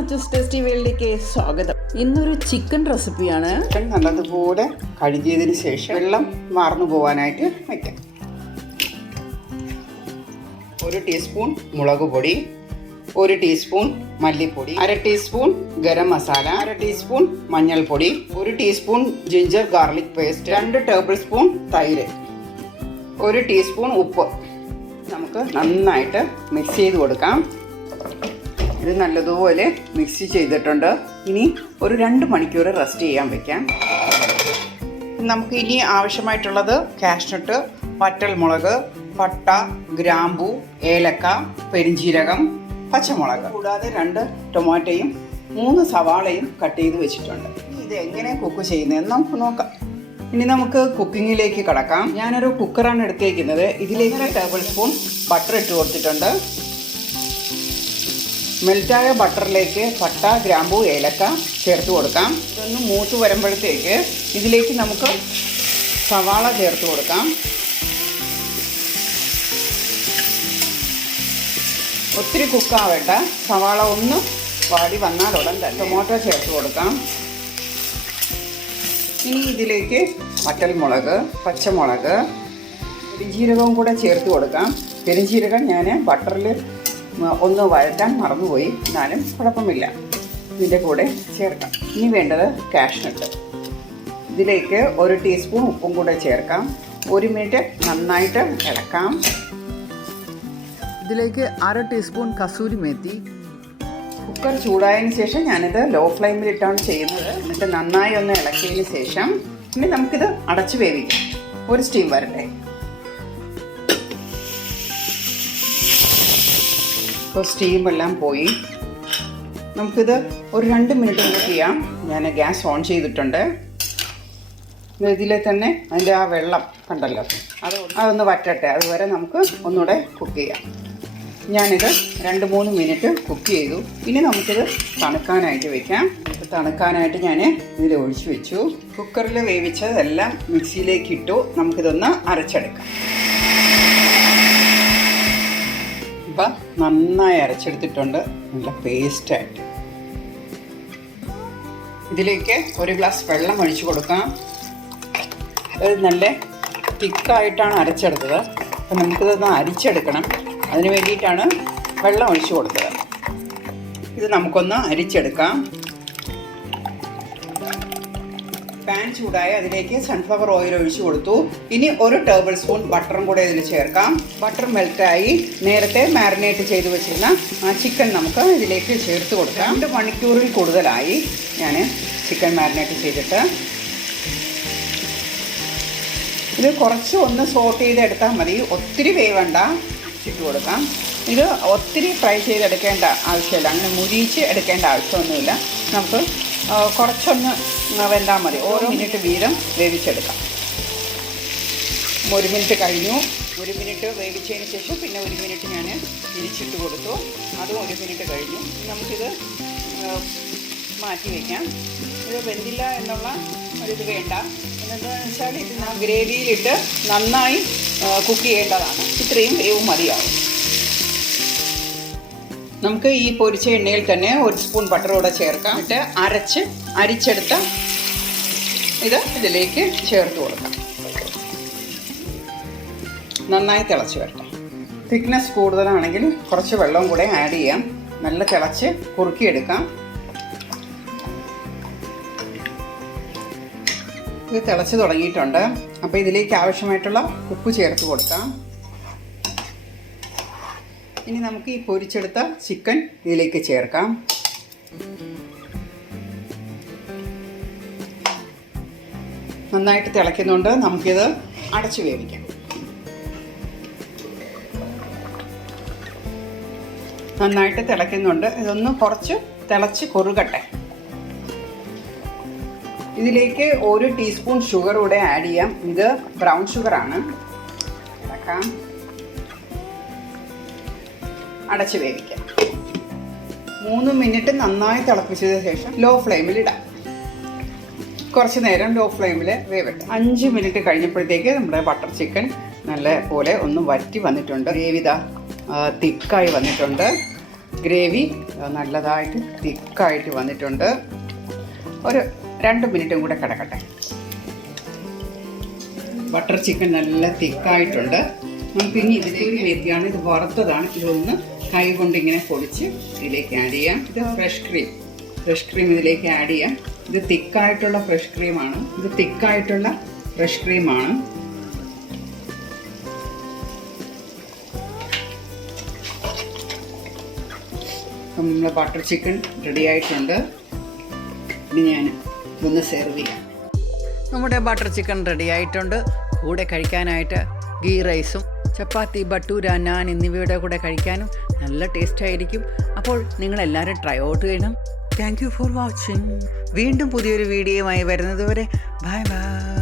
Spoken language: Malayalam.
വേൾഡിലേക്ക് സ്വാഗതം. ഇന്നൊരു ചിക്കൻ റെസിപ്പിയാണ്. ചിക്കൻ നല്ലതുപോലെ കഴുകിയതിന് ശേഷം വെള്ളം മാർന്നു പോകാനായിട്ട് വയ്ക്കാം ഒരു ടീസ്പൂൺ മുളക് പൊടി ഒരു ടീസ്പൂൺ മല്ലിപ്പൊടി അര ടീസ്പൂൺ ഗരം മസാല അര ടീസ്പൂൺ മഞ്ഞൾപ്പൊടി ഒരു ടീസ്പൂൺ ജിഞ്ചർ ഗാർലിക് പേസ്റ്റ് രണ്ട് ടേബിൾ സ്പൂൺ തൈര് ഒരു ടീസ്പൂൺ ഉപ്പ്. നമുക്ക് നന്നായിട്ട് മിക്സ് ചെയ്ത് കൊടുക്കാം. ഇത് നല്ലതുപോലെ മിക്സ് ചെയ്തിട്ടുണ്ട്. ഇനി ഒരു രണ്ട് മണിക്കൂർ റെസ്റ്റ് ചെയ്യാൻ വെക്കാം. നമുക്ക് ഇനി ആവശ്യമായിട്ടുള്ളത് കാഷ്നട്ട് വറ്റൽമുളക് പട്ട ഗ്രാമ്പു ഏലക്ക പെരിഞ്ചീരകം പച്ചമുളക്. കൂടാതെ രണ്ട് ടൊമാറ്റോയും മൂന്ന് സവാളയും കട്ട് ചെയ്ത് വെച്ചിട്ടുണ്ട്. ഇത് എങ്ങനെ കുക്ക് ചെയ്യുന്നതെന്ന് നമുക്ക് നോക്കാം. ഇനി നമുക്ക് കുക്കിങ്ങിലേക്ക് കടക്കാം. ഞാനൊരു കുക്കറാണ് എടുത്തേക്കുന്നത്. ഇതിലേക്ക് ടേബിൾ സ്പൂൺ ബട്ടർ ഇട്ട് കൊടുത്തിട്ടുണ്ട്. മെൽറ്റായ ബട്ടറിലേക്ക് പട്ട ഗ്രാമ്പു ഏലക്ക ചേർത്ത് കൊടുക്കാം. ഇതൊന്ന് മൂത്ത് വരുമ്പോഴത്തേക്ക് ഇതിലേക്ക് നമുക്ക് സവാള ചേർത്ത് കൊടുക്കാം. ഒത്തിരി കുക്കാവട്ടെ സവാള ഒന്ന് വാടി വന്നാൽ ഉടൻ തന്നെ ടൊമാറ്റോ ചേർത്ത് കൊടുക്കാം. ഇനി ഇതിലേക്ക് വറ്റൽമുളക് പച്ചമുളക് പെരിഞ്ജീരകവും കൂടെ ചേർത്ത് കൊടുക്കാം. പെരിഞ്ജീരകം ഞാൻ ബട്ടറിൽ ഒന്ന് വഴറ്റാൻ മറന്നുപോയി. എന്നാലും കുഴപ്പമില്ല. ഇതിന്റെ കൂടെ ചേർക്കാം. ഇനി വേണ്ടത് കാഷ്നട്ട്. ഇതിലേക്ക് ഒരു ടീസ്പൂൺ ഉപ്പും കൂടെ ചേർക്കാം. ഒരു മിനിറ്റ് നന്നായിട്ട് ഇളക്കാം. ഇതിലേക്ക് അര ടീസ്പൂൺ കസൂരി മേത്തി. കുക്കർ ചൂടായതിന് ശേഷം ഞാനിത് ലോ ഫ്ലെയിമിലിട്ടാണ് ചെയ്യുന്നത്. എന്നിട്ട് നന്നായി ഒന്ന് ഇളക്കിയതിന് ശേഷം ഇനി നമുക്കിത് അടച്ചു വേവിക്കാം. ഒരു സ്റ്റീം വരട്ടെ. ഇപ്പോൾ സ്റ്റീം എല്ലാം പോയി. നമുക്കിത് ഒരു രണ്ട് മിനിറ്റ് കൂടെ ചെയ്യാം. ഞാൻ ഗ്യാസ് ഓൺ ചെയ്തിട്ടുണ്ട്. ഇതിലെ തന്നെ അതിന്റെ ആ വെള്ളം കണ്ടല്ലോ. അത് അതൊന്ന് വറ്റട്ടെ. അതുവരെ നമുക്ക് ഒന്നുകൂടെ കുക്ക് ചെയ്യാം. ഞാനിത് രണ്ട് മൂന്ന് മിനിറ്റ് കുക്ക് ചെയ്തു. ഇനി നമുക്കിത് തണുക്കാനായിട്ട് വെക്കാം. തണുക്കാനായിട്ട് ഞാൻ ഇതിൽ ഒഴിച്ചു വെച്ചു. കുക്കറിൽ വേവിച്ചതെല്ലാം മിക്സിയിലേക്ക് ഇട്ടു. നമുക്കിതൊന്ന് അരച്ചെടുക്കാം. ഇപ്പം നന്നായി അരച്ചെടുത്തിട്ടുണ്ട്. നല്ല പേസ്റ്റായിട്ട് ഇതിലേക്ക് ഒരു ഗ്ലാസ് വെള്ളം ഒഴിച്ചു കൊടുക്കാം. നല്ല തിക്കായിട്ടാണ് അരച്ചെടുത്തത്. അപ്പം നമുക്കിതൊന്ന് അരിച്ചെടുക്കണം. അതിന് വേണ്ടിയിട്ടാണ് വെള്ളം ഒഴിച്ചു കൊടുത്തത്. ഇത് നമുക്കൊന്ന് അരിച്ചെടുക്കാം. ചൂടായി അതിലേക്ക് സൺഫ്ലവർ ഓയിൽ ഒഴിച്ചു കൊടുത്തു. ഇനി ഒരു ടേബിൾ സ്പൂൺ ബട്ടറും കൂടെ ഇതിൽ ചേർക്കാം. ബട്ടർ മെൽറ്റായി നേരത്തെ മാരിനേറ്റ് ചെയ്ത് വെച്ചിരുന്ന ആ ചിക്കൻ നമുക്ക് ഇതിലേക്ക് ചേർത്ത് കൊടുക്കാം. രണ്ട് മണിക്കൂറിൽ കൂടുതലായി ഞാൻ ചിക്കൻ മാരിനേറ്റ് ചെയ്തിട്ട്. ഇത് കുറച്ച് ഒന്ന് സോട്ട് ചെയ്തെടുത്താൽ മതി. ഒത്തിരി വേവണ്ട. ഇട്ട് കൊടുക്കാം. ഇത് ഒത്തിരി ഫ്രൈ ചെയ്തെടുക്കേണ്ട ആവശ്യമില്ല. അങ്ങനെ മുരിച്ച് എടുക്കേണ്ട ആവശ്യമൊന്നുമില്ല. നമുക്ക് കുറച്ചൊന്ന് വെന്താൽ മതി. ഓരോ മിനിറ്റ് വീതം വേവിച്ചെടുക്കാം. ഒരു മിനിറ്റ് കഴിഞ്ഞു. ഒരു മിനിറ്റ് വേവിച്ചതിന് ശേഷം പിന്നെ ഒരു മിനിറ്റ് ഞാൻ തിരിച്ചിട്ട് കൊടുത്തു. അതും ഒരു മിനിറ്റ് കഴിഞ്ഞു. നമുക്കിത് മാറ്റി വയ്ക്കാം ഇത് വെന്തില്ല എന്നുള്ള ഒരിത് വേണ്ട. എന്താണെന്ന് വെച്ചാൽ ഇത് ഗ്രേവിയിലിട്ട് നന്നായി കുക്ക് ചെയ്യേണ്ടതാണ്. ഇത്രയും വേവ് മതിയാവും. നമുക്ക് ഈ പൊരിച്ച എണ്ണയിൽ തന്നെ ഒരു സ്പൂൺ ബട്ടർ കൂടെ ചേർക്കാം. എന്നിട്ട് അരച്ച് അരിച്ചെടുത്ത ഇത് ഇതിലേക്ക് ചേർത്ത് കൊടുക്കാം. നന്നായി തിളച്ച് വരട്ടെ. തിക്നെസ് കൂടുതലാണെങ്കിൽ കുറച്ച് വെള്ളം കൂടെ ആഡ് ചെയ്യാം. നല്ല തിളച്ച് കുറുക്കിയെടുക്കാം. ഇത് തിളച്ച് തുടങ്ങിയിട്ടുണ്ട്. അപ്പോൾ ഇതിലേക്ക് ആവശ്യമായിട്ടുള്ള ഉപ്പ് ചേർത്ത് കൊടുക്കാം. ഇനി നമുക്ക് ഈ പൊരിച്ചെടുത്ത ചിക്കൻ ഇതിലേക്ക് ചേർക്കാം. നന്നായിട്ട് തിളയ്ക്കുന്നുണ്ട്. നമുക്കിത് അടച്ചു വേവിക്കാം. നന്നായിട്ട് തിളയ്ക്കുന്നുണ്ട്. ഇതൊന്ന് കുറച്ച് തിളച്ച് കുറുകട്ടെ. ഇതിലേക്ക് ഒരു ടീസ്പൂൺ ഷുഗർ കൂടെ ആഡ് ചെയ്യാം. ഇത് ബ്രൗൺ ഷുഗറാണ്. ഇളക്കാം അടച്ച് വേവിക്കാം. മൂന്ന് മിനിറ്റ് നന്നായി തിളപ്പിച്ചതിന് ശേഷം ലോ ഫ്ലെയിമിൽ ഇടാം. കുറച്ച് നേരം ലോ ഫ്ലെയിമിൽ വേവട്ടെ. അഞ്ച് മിനിറ്റ് കഴിഞ്ഞപ്പോഴത്തേക്ക് നമ്മുടെ ബട്ടർ ചിക്കൻ നല്ല പോലെ ഒന്ന് വറ്റി വന്നിട്ടുണ്ട്. ഗ്രേവിത തിക്കായി വന്നിട്ടുണ്ട്. ഗ്രേവി നല്ലതായിട്ട് തിക്കായിട്ട് വന്നിട്ടുണ്ട്. ഒരു രണ്ട് മിനിറ്റും കൂടെ കിടക്കട്ടെ. ബട്ടർ ചിക്കൻ നല്ല തിക്കായിട്ടുണ്ട്. നമുക്ക് ഇനി ഇതിലേക്ക് വേദിയാണ് ഇത് വറുത്തതാണ്. ഇതൊന്ന് കൈ കൊണ്ട് ഇങ്ങനെ പൊടിച്ച് ഇതിലേക്ക് ആഡ് ചെയ്യാം. ഇത് ഫ്രഷ് ക്രീം ഫ്രഷ് ക്രീം ഇതിലേക്ക് ആഡ് ചെയ്യാം. ഇത് തിക്കായിട്ടുള്ള ഫ്രഷ് ക്രീമാണ് ഇത് തിക്കായിട്ടുള്ള ഫ്രഷ് ക്രീമാണ് നമ്മുടെ ബട്ടർ ചിക്കൻ റെഡി ആയിട്ടുണ്ട്. ഇനി ഞാൻ ഒന്ന് സെർവ് ചെയ്യാം. നമ്മുടെ ബട്ടർ ചിക്കൻ റെഡി ആയിട്ടുണ്ട്. കൂടെ കഴിക്കാനായിട്ട് ഗീ റൈസും ചപ്പാത്തി ബട്ടൂര നാൻ എന്നിവയുടെ കൂടെ കഴിക്കാനും നല്ല ടേസ്റ്റ് ആയിരിക്കും. അപ്പോൾ നിങ്ങളെല്ലാവരും ട്രൈ ഔട്ട് ചെയ്യണം. താങ്ക് യു ഫോർ വാച്ചിങ് വീണ്ടും പുതിയൊരു വീഡിയോയുമായി വരുന്നതുവരെ ബൈ ബൈ